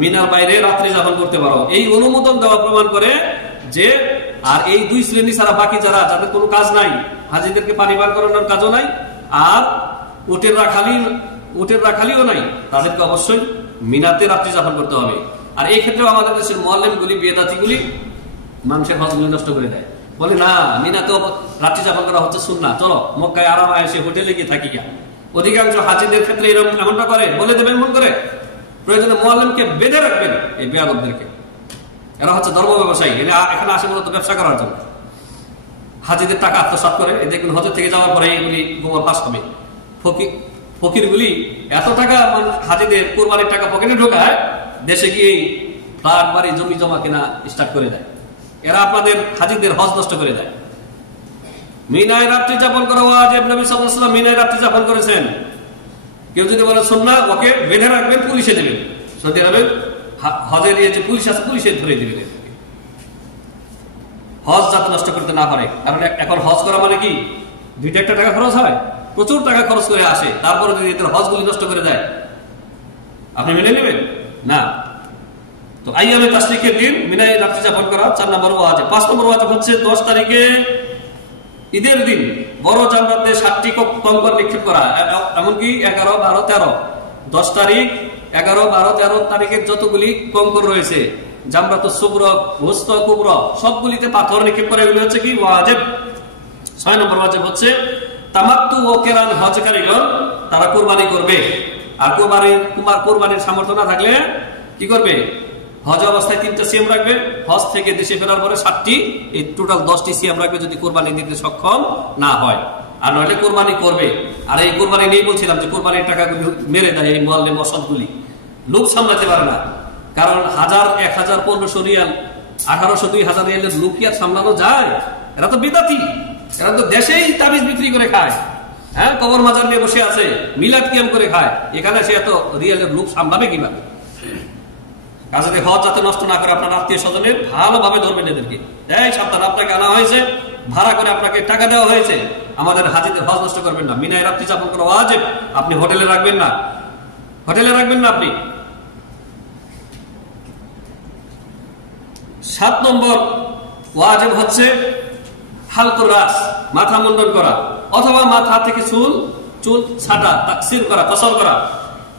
মিনার বাইরে রাত্রি যাপন করতে পারো। এই অনুমোদন দেওয়া প্রমাণ করে যে আর এই 2 শ্রেণী ছাড়া বাকি যাদের কোনো কাজ নাই, হাজীদেরকে পানি পান করানোর কাজও নাই আর উটের রাখালিও নাই, তাদেরকে অবশ্যই মিনাতে রাত্রি যাপন করতে হবে। আর এই ক্ষেত্রেও আমাদের দেশের মুআল্লিমগুলি, বিদাতিগুলি মানুষের হজগুলি নষ্ট করে দেয়, বলে না মিনাতেও রাত্রি যাপন করা হচ্ছে সুন্নাহ, চলো মক্কায় আরামে এসে হোটেলে গিয়ে থাকি গিয়া। অধিকাংশ হাজীদের ক্ষেত্রে এমনটা করে, বলে দেবেন মন করে, প্রয়োজনে মুআল্লিমকে বেঁধে রাখবেন। এই বেয়াদবদেরকে, এরা হচ্ছে ধর্ম ব্যবসায়ী, এখানে আসে মূলত ব্যবসা করার জন্য। হাজীদের টাকা আত্মসাৎ করে, দেখবেন হজের থেকে যাওয়ার পরে এগুলি গোবর পাস হবে। ফকিরগুলি এত টাকা হাজীদের কুরবানির টাকা পকেটে ঢোকায়, দেশে গিয়ে ফ্ল্যাট বাড়ি জমি জমা কেনা স্টার্ট করে দেয়। এরা আপনাদের হাজীদের হজ নষ্ট করে দেয়। মিনায় রাত্রি যাপন করা ওয়াজিব। নবী সাল্লাল্লাহু আলাইহি ওয়াসাল্লাম মিনায় রাত্রি যাপন করেছেন। কেউ যদি বলে সুন্নাহ, ওকে বেঁধে রাখবেন, পুলিশে দেবেন। সৌদি আরবে হজের যে পুলিশ আছে, পুলিশে ধরে দিবেন, হজ যাতে নষ্ট করতে না পারে। কারণ এখন হজ করা মানে কি 2-1 টাকা খরচ হয়, প্রচুর টাকা খরচ করে আসে, তারপরে যদি এদের হজগুলি নষ্ট করে দেয় আপনি মেনে নেবেন না। তো আইয়ামে তাশরিকের দিন মিনায় রাত্রি যাপন করা 4 নম্বর ওয়াজিব। 5 নম্বর ওয়াজিব হচ্ছে 10 তারিখে ঈদের দিন বড় জামরাতে 7টি কঙ্কর নিক্ষেপ করা, এমনকি 11, 12, 13, 10 তারিখ, 11, 12, 13 তারিখের যতগুলি কঙ্কর রয়েছে, জামরাতুস সুগরা, ওসতা, কুবরা, সবগুলিতে পাথর নিক্ষেপ করা, এগুলি হচ্ছে কি ওয়াজিব। 6 নম্বর ওয়াজিব হচ্ছে তামাত্তু ও কেরান হজকারীগণ তারা কুরবানি করবে। আর কুরবানির সামর্থ্য না থাকলে কি করবে? হজ অবস্থায় 3টা সিয়াম রাখবে, হজ থেকে দেশে ফেরার পরে 7টি, এই টোটাল 10টি সিয়াম রাখবে যদি কুরবানি দিতে সক্ষম না হয়। আর নইলে কুরবানি করবে। আর এই কুরবানি নেই বলছিলাম যে কুরবানির টাকাগুলি মেরে দেয় এই মুআল্লিম মসজিদগুলি, লোক সামলাতে পারে না। কারণ 1000, 1000, 1500 রিয়াল, 1800, 2000 রিয়ালের লোক কি আর সামলানো যায়? এরা তো বিদাতি, এরা তো দেশেই তাবিজ বিক্রি করে খায়, হ্যাঁ, কবর মাজার নিয়ে বসে আছে, মিলাদ কিয়াম করে খায়। এখানে সে এত রিয়ালের লোক সামলাবে কিভাবে? কাজে হজ যাতে নষ্ট না করে আপনার আত্মীয় স্বজনের ভালোভাবে ধরবেন এদেরকে। এই সাবধান, আপনাকে আনা হয়েছে, ভাড়া করে আপনাকে টাকা দেওয়া হয়েছে, আমাদের হাজীদের হজ নষ্ট করবেন না। মিনায় রাত্রি যাপন করা ওয়াজিব। আপনি হোটেলে রাখবেন না, আপনি। 7 নম্বর ওয়াজিব হচ্ছে হালকুর রাস, মাথা মুন্ডন করা, অথবা মাথা থেকে চুল ছাটা, তাকসির করা, কসর করা।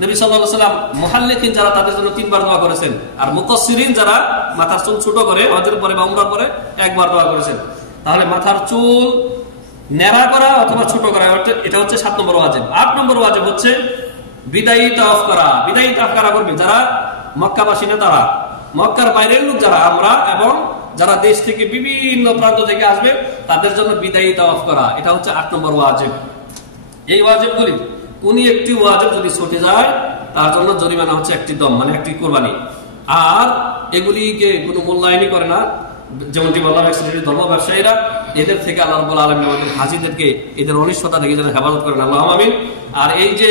নবী সাল্লাল্লাহু আলাইহি ওয়াসাল্লাম মুহাল্লিকিন যারা তাদের জন্য 3 বার দোয়া করেছেন, আর মুকাসসিরিন যারা মাথার চুল ছোট করে হজের পরে বা উমরার পরে 1 বার দোয়া করেছেন। তাহলে মাথার চুল ন্যাড়া করা অথবা ছোট করা, এটা হচ্ছে 7 নম্বর ওয়াজিব। 8 নম্বর ওয়াজিব হচ্ছে বিদায়ী তাওয়াফ করা। বিদায়ী তাওয়াফ কারা করবে? যারা মক্কাবাসী না, তারা মক্কার বাইরের লোক যারা আমরা এবং যারা দেশ থেকে বিভিন্ন প্রান্ত থেকে আসবে তাদের জন্য বিদায়ী তাওয়াফ করা, এটা হচ্ছে 8 নম্বর ওয়াজিব। এই ওয়াজিবগুলি কোন একটি ওয়াজিব যদি ছুটে যায় তার জন্য জরিমানা হচ্ছে একটি দম, মানে একটি কোরবানি। আর এগুলিকে কোনো মূল্যায়নই করে না, যেমনটি বললাম এক শ্রেণীর ধর্ম ব্যবসায়ীরা, এদের থেকে আল্লাহ রাব্বুল আলামিন আমাদের হাজীদেরকে এদের অনিষ্টতা থেকে যেন হেফাজত করেন, আল্লাহুম্মা আমিন। আর এই যে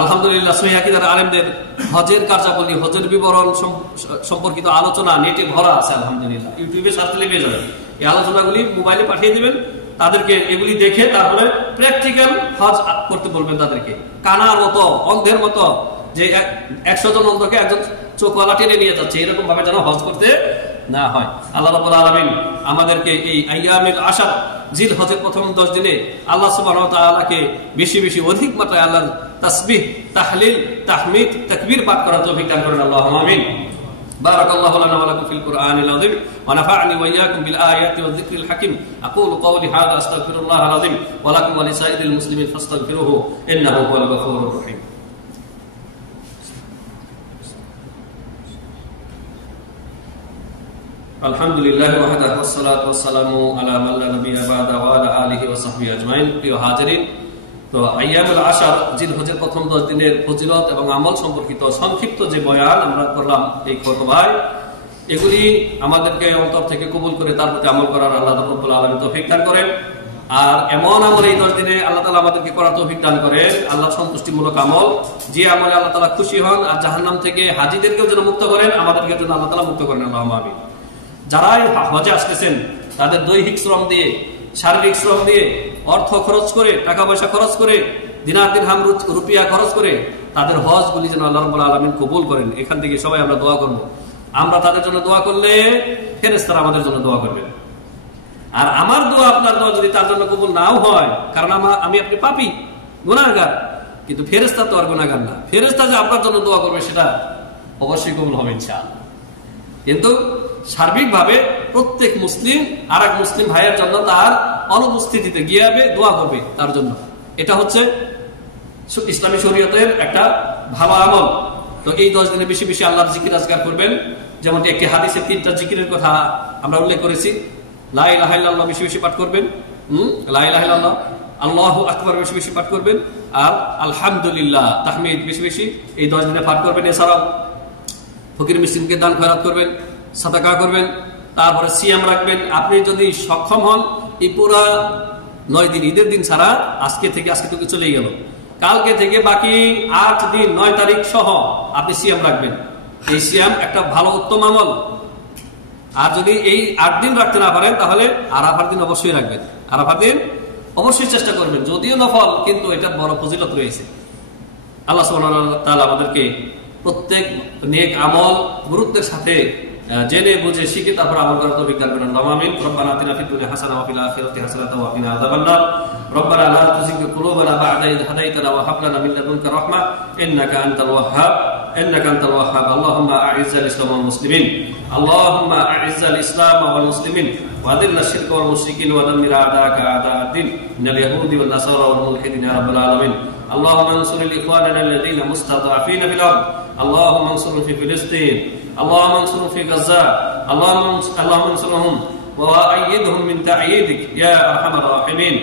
আলহামদুলিল্লাহ সহিহ আকীদার আলেমদের হজের কার্যাবলী, হজের বিবরণ সম্পর্কিত আলোচনা নেটে ভরা আছে, আলহামদুলিল্লাহ ইউটিউবে সার্চ দিলে পেয়ে যাবেন। এই আলোচনাগুলি মোবাইলে পাঠিয়ে দিবেন তাদেরকে, এগুলি দেখে তারপরে প্র্যাকটিক্যাল হজ করতে বলবেন তাদেরকে। কানার মতো, অন্ধের মতো, যে 100 জন অন্ধকে একজন চোখওয়ালা টেনে নিয়ে যাচ্ছে, এরকম ভাবে যেন হজ করতে না হয়। আল্লাহ রাব্বুল আলামিন আমাদেরকে এই আইয়ামুল আশর, জিল হজের প্রথম 10 দিনে আল্লাহ সুবহানাহু ওয়া তাআলাকে বেশি বেশি অধিক মাত্রায় আল্লাহর তাসবিহ, তাহলিল, তাহমিদ, তাকবীর পাঠ করার তৌফিক দান করেন, আল্লাহুম্মা আমিন। বারাকাল্লাহু লানা ওয়া লাকুম ফিল কুরআনিল আযীম ওয়া নাফা'নি ওয়া ইয়্যাকুম বিল আয়াতি ওয়াজ যিকরিল হাকীম। আকুলু কওলি হাযা আস্তাগফিরুল্লাহাল আযীম ওয়া লাকুম ওয়া লিসাইরিল মুসলিমিন ফাস্তাগফিরুহু ইন্নাহু হুয়াল গফুরুর রহিম। আলহামদুলিল্লাহ ওয়াহদাহু ওয়াসসালাতু ওয়াসসালামু আলা মান লা নাবিয়্যা বা'দা ওয়া আলা আলিহি ওয়া সাহবিহি আজমাইন। প্রিয় হাজিরিন, তো আইয়ামুল আশর, জিলহজের প্রথম 10 দিনের ফজিলত এবং আমল সম্পর্কিত সংক্ষিপ্ত যে বয়ান আমরা করলাম এই খুতবায়, এগুলি আমাদেরকে অন্তর থেকে কবুল করে তার প্রতি আমল করার আল্লাহ রাব্বুল আলামিন তৌফিক দান করেন। আর এমন আমল এই 10 দিনে আল্লাহ তাআলা আমাদেরকে করার তৌফিক দান করেন, আল্লাহ সন্তুষ্টিমূলক আমল, যে আমলে আল্লাহ তাআলা খুশি হন। আর জাহান্নাম থেকে হাজীদেরকেও যেন মুক্ত করেন, আমাদেরকে যেন আল্লাহ তাআলা মুক্ত করেন, আল্লাহুম্মা আমিন। যারা হজে আসতেছেন তাদের দৈহিক শ্রম দিয়ে, শারীরিক শ্রম দিয়ে, অর্থ খরচ করে, টাকা পয়সা খরচ করে, দিনার দিরহাম রুপিয়া খরচ করে তাদের হজগুলি যেন আল্লাহ রাব্বুল আলামিন কবুল করেন। এখান থেকে সবাই আমরা দোয়া করব। আমরা তাদের জন্য দোয়া করলে ফেরেশতারা আমাদের জন্য দোয়া করবেন। আর আমার দোয়া, আপনার দোয়া যদি তার জন্য কবুল নাও হয়, কারণ আমি আপনি পাপী, গুনাহগার, কিন্তু ফেরেশতা তো আর গুনাহগার না। ফেরেশতা যে আপনার জন্য দোয়া করবে সেটা অবশ্যই কবুল হবে ইনশাআল্লাহ। কিন্তু সার্বিকভাবে প্রত্যেক মুসলিম আর এক মুসলিম ভাইয়ের জন্য তার অনুপস্থিতিতে গিয়ে দোয়া করবে তার জন্য। এটা হচ্ছে ইসলামী শরীয়তের একটা ভালো আমল। তো এই 10 দিনে বেশি বেশি আল্লাহর জিকির আজকার করবেন। যেমনটি একটি হাদিসে 3টা জিকিরের কথা আমরা উল্লেখ করেছি। লা ইলাহা ইল্লাল্লাহ বেশি বেশি পাঠ করবেন, লা ইলাহা ইল্লাল্লাহ, আল্লাহু আকবার বেশি বেশি পাঠ করবেন, আর আলহামদুলিল্লাহ তাহমিদ বেশি বেশি এই 10 দিনে পাঠ করবেন। এছাড়াও ফকির মিসকিনকে দান খয়রাত করবেন, সাদাকা করবেন, তারপরে সিয়াম রাখবেন। আপনি যদি সক্ষম হন এই পুরা 9 দিন, ঈদের দিন ছাড়া, আজকে তো চলেই গেল, কালকে থেকে বাকি 8 দিন 9 তারিখ সহ আপনি সিয়াম রাখবেন। এই সিয়াম একটা ভালো উত্তম আমল। আর যদি এই 8 দিন রাখতে না পারেন তাহলে আরাফার দিন অবশ্যই রাখবেন। আরাফার দিন অবশ্যই চেষ্টা করবেন, যদিও নফল কিন্তু এটা বড় ফজিলত রয়েছে। আল্লাহ সুবহানাহু ওয়া তাআলা আমাদেরকে প্রত্যেক নেক আমল গুরুত্বের সাথে জেনে বুঝে শিখে তারপর আমল করার তৌফিক দান করেন, আল্লাহুম্মা আমিন। রব্বানা আতিনা ফিদ দুনিয়া হাসানাহ ওয়া ফিল আখিরাতি হাসানাতাও ওয়া কিনা আযাবান নার। রব্বানা লা তুযিগ কুলুবানা বা'দা ইয হাদাইতানা ওয়া হাব লানা মিন লাদুনকা রাহমাহ ইন্নাকা আনতাল ওয়াহ্হাব আল্লাহুম্মা আ'iজ্জাল ইসলাম ওয়াল মুসলিমিন, আল্লাহুম্মা আ'iজ্জাল ইসলাম ওয়াল মুসলিমিন ওয়া আযিল্লা শিরকা ওয়াল মুশরিকিন ওয়া দাম্মির আ'দাআকা আ'দা'আদ-দ্বীন মিনাল ইয়াহুদি ওয়ান নাসারা ওয়াল মুলহিদিন ইয়া রাব্বাল আলামিন। اللهم انصر الاخواننا الذين مستضعفين في الارض، اللهم انصرهم في فلسطين، اللهم انصرهم في غزة، اللهم انصرهم وأيدهم من تأييدك يا أرحم الراحمين.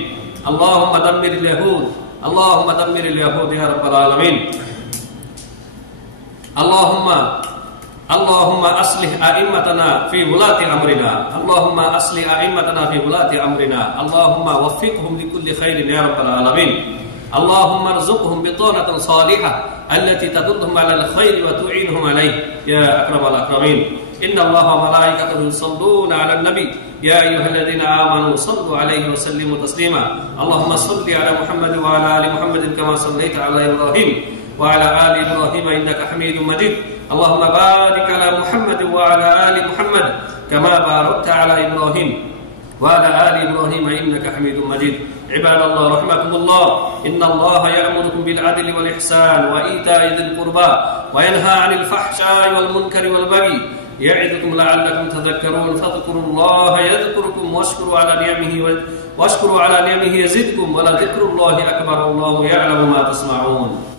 اللهم دمر اليهود، اللهم دمر اليهود يا رب العالمين. اللهم أصلح أئمتنا في ولاة أمرنا، اللهم أصلح أئمتنا في ولاة أمرنا، اللهم وفقهم لكل خير يا رب العالمين. اللهم ارزقهم بطانة صالحة التي تدلهم على الخير وتعينهم عليه يا أكرم الأكرمين. إن الله وملائكته يصلون على النبي يا أيها الذين آمنوا صلوا عليه وسلموا تسليما. اللهم صل على محمد وعلى آل محمد كما صليت على إبراهيم وعلى آل إبراهيم إنك حميد مجيد. اللهم بارك على محمد وعلى آل محمد كما باركت على إبراهيم وعلى آل إبراهيم إنك حميد مجيد. عباد الله رحمكم الله، إن الله يأمركم بالعدل والإحسان وإيتاء ذي القربى وينهى عن الفحشاء والمنكر والبغي يعظكم لعلكم تذكرون. فاذكروا الله يذكركم واشكروا على نعمه يزدكم ولذكر الله أكبر والله يعلم ما تصنعون.